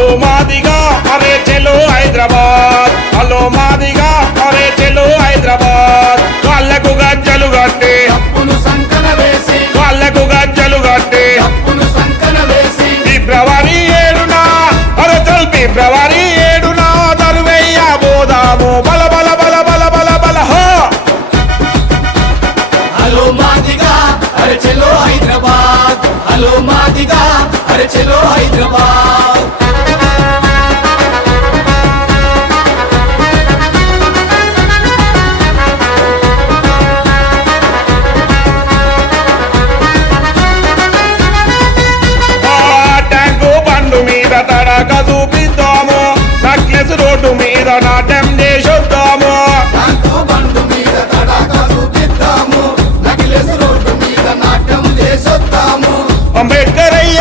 hello Madiga అరే చెలో Hyderabad hello Madiga అరే చెలో హైదరాబాద్ కాళ్ళకు గజ్జలు కట్టే తప్పును సంకన వేసి కాళ్ళకు గజ్జలు కట్టే తప్పును సంకన వేసి ఫిబ్రవరి 7న అరే చల్ ఫిబ్రవరి 7న దరువెయ్య పోదాము బల బల బల బల బల బల హో హలో మాదిగా అరే చెలో హైదరాబాద్ హలో మాదిగా అరే చెలో హైదరాబాద్ ట్యాంకు బండు మీద తడక చూపిద్దాము నక్లెస్ రోడ్డు మీద నాట్యం చేసొద్దాము ట్యాంకు బండు మీద తడాక చూపిద్దాము నకిలేసు రోడ్డు మీద నాట్యం చేసొద్దాము అంబేద్కర్ అయ్య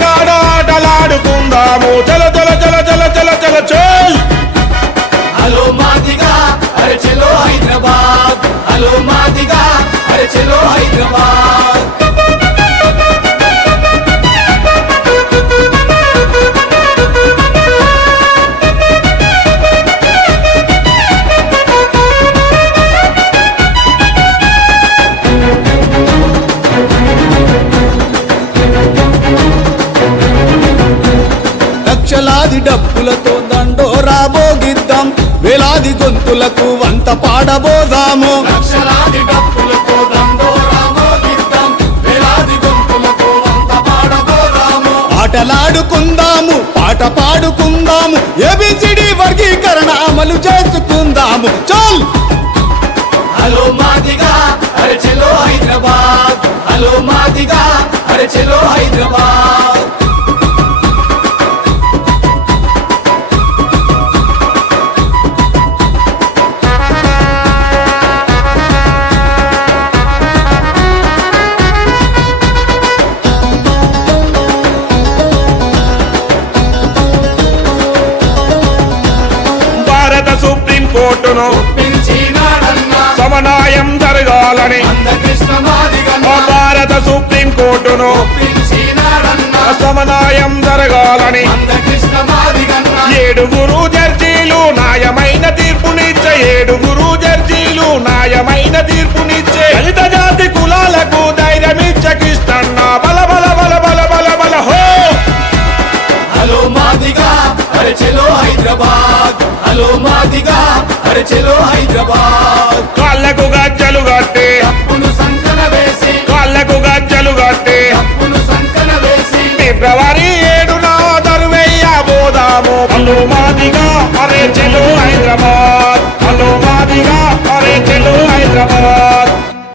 కాడ ఆటలాడుకుందాము చల చల చల చల చల చల చల్ హలో మాదిగా అరే చెలో హైదరాబాద్ హలో మాదిగా అరే చెలో హైదరాబాద్ లక్షలాది డప్పులతో దండోరా భోగిద్దాం వేలాది గొంతులకు వంత పాడబోదాము లక్షలాది డప్పులతో దండోరా మోగిద్దాం వేలాది గొంతులతో వంత పాడబోదాము ఆటలాడుకుందాము పాట పాడుకుందాము ఏబిసిడి వర్గీకరణ అమలు చేసుకుందాము చల్ హలో మాదిగా అరే చెలో హైదరాబాద్ హలో మాదిగా అరే చెలో హైదరాబాద్ భారత సుప్రీం కోర్టును ఒప్పించినాడన్న సమన్వయం జరగాలని అందకృష్ణ మాదిగన్న భారత సుప్రీం కోర్టును ఒప్పించినాడన్న సమన్వయం జరగాలని అందకృష్ణ మాదిగన్న 7 జడ్జీలు న్యాయమైన తీర్పునిచ్చే 7 జడ్జీలు న్యాయమైన తీర్పునిచ్చే దళిత జాతి కులాలకు ధైర్యమిచ్చే కృష్ణన్న బల బల బల బల బల బల హో హలో మాదిగా అరే చెలో హైదరాబాద్ హలో మాదిగా అరే చెలో హైదరాబాద్ కాళ్ళకు గజ్జలు కట్టే తప్పును సంకన వేసి కాళ్ళకు గజ్జలు కట్టే తప్పును సంకన వేసి ఫిబ్రవరి 7న దరువెయ్య పోదాము హలో మాదిగా అరే చెలో హైదరాబాద్ హలో మాదిగా అరే చెలో హైదరాబాద్